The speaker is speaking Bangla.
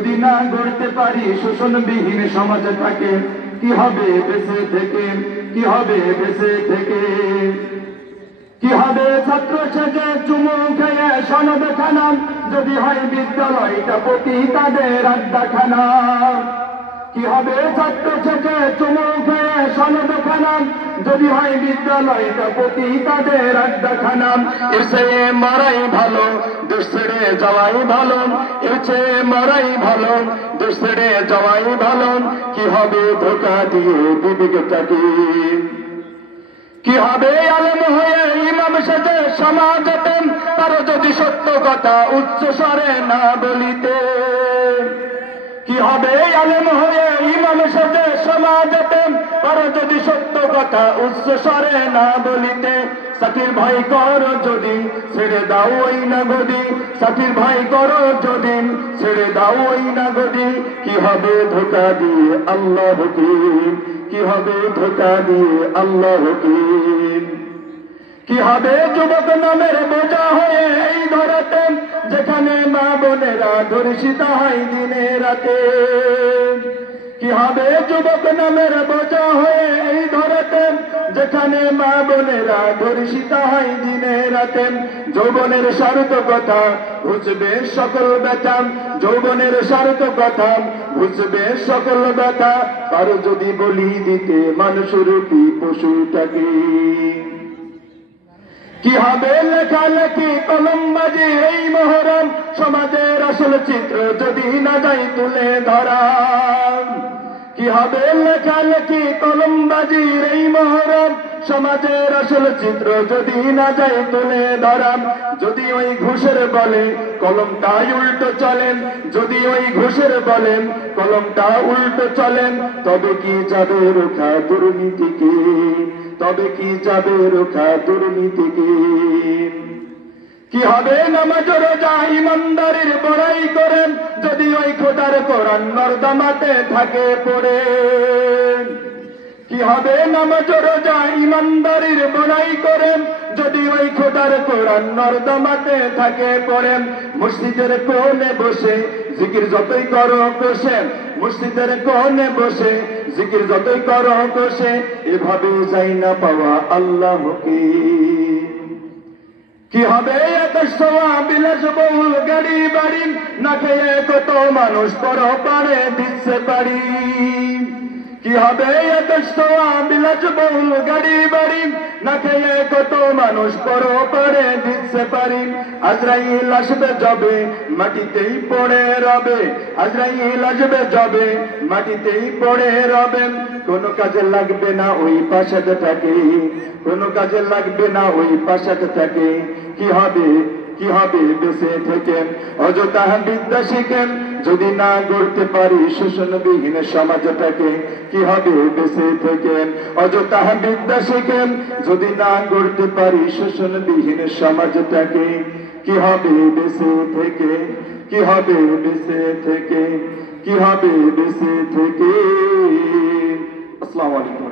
যদি না গড়তে পারি শোষণবিহীন সমাজটাকে, কি হবে বেঁচে থেকে, কি হবে বেঁচে থেকে? কি হবে ছাত্র শেখে চুমু খেয়ে সনদ খানা, যদি হয় বিদ্যালয়টা প্রতি তাদের আড্ডাখানা। কি হবে ছাত্র শেখে চুমু খেয়ে সনদ খানা, যদি হয় বিদ্যালয়টা প্রতি তাদের আড্ডাখানা। এর চেয়ে মরাই ভালো, দেশ ছেড়ে যাওয়াই ভালো, এর চেয়ে মরাই ভালো, দেশ ছেড়ে যাওয়াই ভালো। কি হবে ধোঁকা দিয়ে বিবেকটাকে? কি হবে আলেম হয়ে ইমাম সেজে সমাজতে, তার যদি সত্য কথা উচ্চ স্বরে না বলিতে? কি হবে আলেম হয়ে ইমাম সেজে সমাজতে, তার যদি সত্য কথা উচ্চ স্বরে না বলিতে? সাকির ভাই কর যদি ছেড়ে দাও ওই না গদি, সাকির ভাই কর যদি ছেড়ে দাও ওই না গদি। কি হবে ধোঁকা দিয়ে আল্লাহকে, কি হবে ধোঁকা দিয়ে আল্লাহকে? কি হবে যুবক নামের বোঝা হয়ে এই ধরাতে, যেখানে মা বোনেরা ধর্ষিত হয় দিনে রাতে? কি হবে যুবক নামের বোঝা হয়ে এই ধরাতে, যেখানে মা বোনেরা ধর্ষিত হয় দিনে রাতে? যৌবনের স্বার্থ কথা বুঝবে সকল ব্যথা, যৌবনের স্বার্থ কথা বুঝবে সকল ব্যথা। কারো যদি বলি দিতে মানুষরূপী পশুটাকে? কি হবে লেখালেখি কলমবাজি এই মহরম, সমাজের আসল চিত্র যদি না যাই তুলে ধরা? কি হবে লেখালেখি কলমবাজির এই মহরম, সমাজের আসল চিত্র যদি না যাই তুলে ধরা? যদি ওই ঘুষের বলে কলমটা উল্টো চলেন, যদি ওই ঘুষের বলেন কলমটা উল্টো চলেন, তবে কি যাবে রোখা দুর্নীতিকে, তবে কি যাবে রোখা দুর্নীতিকে? কি হবে নামাজ রোজা ইমানদারির বড়াই করেন, যদি ওই খোদার কোরআন নর্দমাতে থাকে পড়ে? কি হবে নামাজ রোজা ইমানদারির বড়াই করেন, যদি ওই খোদার কোরআন নর্দমাতে থাকে পড়ে? মসজিদের কোণে বসে জিকির যতই করো কষে, মসজিদের কোণে বসে জিকির যতই করো কষে, এভাবে যাই না পাওয়া আল্লাহকে। কি হবে এত সোয়া বিলাসবহুল গাড়ি বাড়ি, না খেয়ে কত মানুষ পরপারে দিচ্ছে পারি? কি হবে এত সোয়া বিলাসবহুল গাড়ি বাড়ি, না খেয়ে কত মানুষ পরপারে দিচ্ছে পারি? আজরাইল আসবে যবে মাটিতেই পড়ে রবে, আজরাইল আসবে যবে মাটিতেই পড়ে রবে। কোনো কাজে লাগবে না ওই পাশাটাকে, কোনো কাজে লাগবে না ওই পাশাটাকে। কি হবে, কি হবে বেঁচে থেকে? অযথা বিদ্যা শিখেন যদি না গড়তে পারি শোষণবিহীন সমাজটাকে। কি হবে বেঁচে থেকে? অযথা বিদ্যা শিখেন যদি না গড়তে পারি শোষণবিহীন সমাজটাকে। কি হবে বেঁচে থেকে, কি হবে বেঁচে থেকে, কি হবে বেঁচে থেকে? আসসালামু আলাইকুম।